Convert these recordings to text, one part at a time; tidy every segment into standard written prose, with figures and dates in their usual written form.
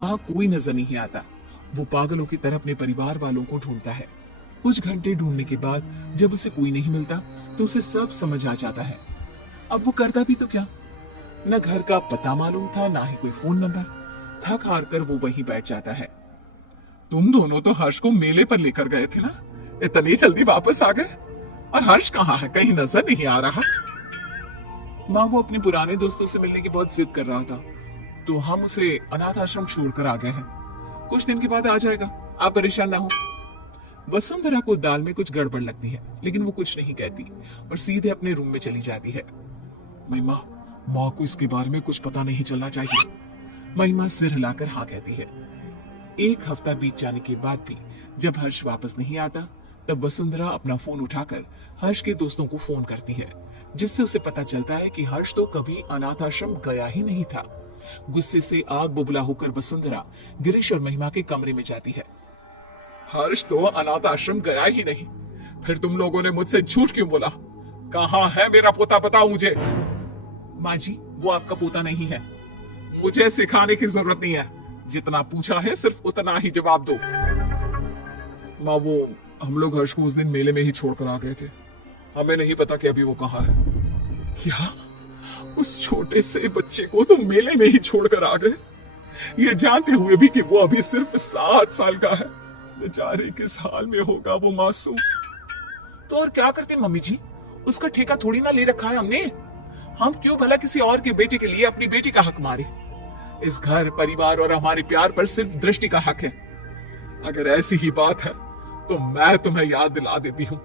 वहाँ कोई नजर नहीं आता। वो पागलों की तरह अपने परिवार वालों को ढूंढता है। कुछ घंटे ढूंढने के बाद जब उसे कोई नहीं मिलता तो उसे सब समझ आ जाता है। अब वो करता भी तो क्या, न घर का पता मालूम था, ना ही कोई फोन नंबर। थक हार कर वो वहीं बैठ जाता है। तुम दोनों तो हर्ष को मेले पर लेकर गए थे ना, इतनी जल्दी वापस आ गए? और हर्ष कहाँ है, कहीं नजर नहीं आ रहा? माँ, वो अपने पुराने दोस्तों से मिलने की बहुत जिद कर रहा था, तो हम उसे अनाथ आश्रम छोड़कर आ गए हैं। कुछ दिन के बाद आ जाएगा, आप परेशान ना हो। वसुंधरा को दाल में कुछ गड़बड़ लगती है, लेकिन वो कुछ नहीं कहती और सीधे अपने रूम में चली जाती है। महिमा, माँ को इसके बारे में कुछ पता नहीं चलना चाहिए। महिमा सिर हिलाकर हाँ कहती है। एक हफ्ता बीत जाने के बाद भी जब हर्ष वापस नहीं आता, तब वसुंधरा अपना फोन उठाकर हर्ष के दोस्तों को फोन करती है, जिससे उसे पता चलता है कि हर्ष तो कभी अनाथ आश्रम गया ही नहीं था। गुस्से से आग बुबला होकर वसुंधरा गिरीश और महिमा के कमरे में जाती है। हर्ष तो अनाथ आश्रम गया ही नहीं, फिर तुम लोगों ने मुझसे झूठ क्यों बोला? कहाँ है मेरा पोता, बताओ मुझे। माँ जी, वो आपका पोता नहीं है। मुझे सिखाने की जरूरत नहीं है, जितना पूछा है सिर्फ उतना ही जवाब दो। माँ, वो हम लोग हर्ष को उस दिन मेले में ही छोड़कर आ गए थे, हमें नहीं पता कि अभी वो कहाँ है। क्या? उस छोटे से बच्चे को तो मेले में ही छोड़कर आ गए, ये जानते हुए भी कि वो अभी सिर्फ 7 साल का है। बेचारे किस हाल में होगा वो मासूम। तो और क्या करते मम्मी जी, उसका ठेका थोड़ी ना ले रखा है हमने। हम क्यों भला किसी और के बेटे के लिए अपनी बेटी का हक मारे? इस घर परिवार और हमारे प्यार पर सिर्फ दृष्टि का हक है। अगर ऐसी ही बात है तो मैं तुम्हें याद दिला देती हूँ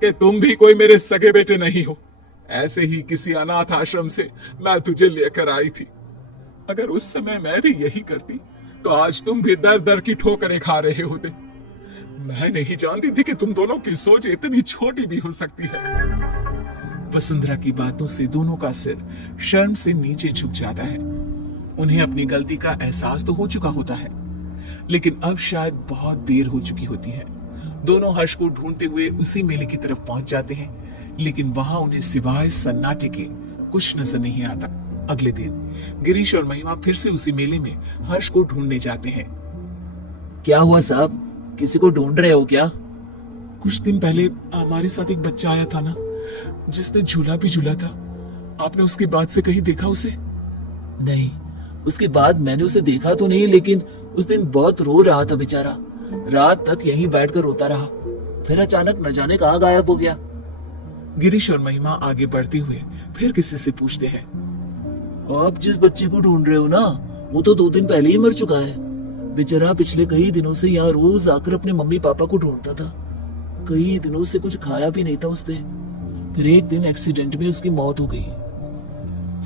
कि तुम भी कोई मेरे सगे बेटे नहीं हो। ऐसे ही किसी अनाथ आश्रम से मैं तुझे लेकर आई थी। अगर उस समय मैं भी यही करती तो आज तुम भी दर दर की ठोकरें खा रहे होते। मैं नहीं जानती थी कि तुम दोनों की सोच इतनी छोटी भी हो सकती है। वसुंधरा की बातों से दोनों का सिर शर्म से नीचे झुक जाता है। उन्हें अपनी गलती का एहसास तो हो चुका होता है, लेकिन अब शायद बहुत देर हो चुकी होती है। दोनों हर्ष को ढूंढते हुए उसी मेले की तरफ पहुंच जाते हैं, लेकिन वहां उन्हें सिवाय सन्नाटे के कुछ नजर नहीं आता। अगले दिन गिरीश और महिमा फिर से उसी मेले में हर्ष को ढूंढने जाते हैं। क्या हुआ साहब, किसी को ढूंढ रहे हो क्या? कुछ दिन पहले हमारे साथ एक बच्चा आया था ना, जिसने झूला भी झूला था। आपने उसके बाद से कहीं देखा उसे? नहीं, उसके बाद मैंने उसे देखा तो नहीं, लेकिन उस दिन बहुत रो रहा था बेचारा। रात तक यहीं बैठकर रोता रहा, फिर अचानक न जाने कहाँ गायब हो गया। गिरीश और महिमा आगे बढ़ते हुए फिर किसी से पूछते हैं। आप जिस बच्चे को ढूंढ रहे हो ना, वो तो 2 दिन पहले ही मर चुका है। बेचारा पिछले कई दिनों से यहाँ रोज आकर अपने मम्मी पापा को ढूंढता था। कई दिनों से कुछ खाया भी नहीं था उसने। फिर एक दिन एक्सीडेंट में उसकी मौत हो गई।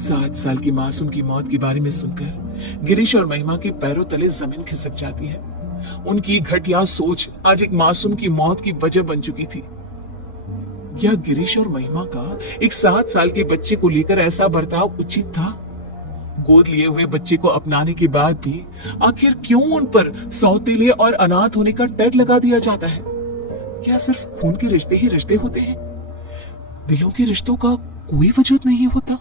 7 साल की मासूम की मौत के बारे में सुनकर गिरीश और महिमा के पैरों तले जमीन खिसक जाती है। उनकी घटिया सोच आज एक मासूम की मौत की वजह बन चुकी थी। क्या गिरीश और महिमा का एक 7 साल के बच्चे को लेकर ऐसा बर्ताव उचित था? गोद लिए हुए बच्चे को अपनाने के बाद भी आखिर क्यों उन पर सौतेले और अनाथ होने का टैग लगा दिया जाता है? क्या सिर्फ खून के रिश्ते ही रिश्ते होते हैं? दिलों के रिश्तों का कोई वजूद नहीं होता?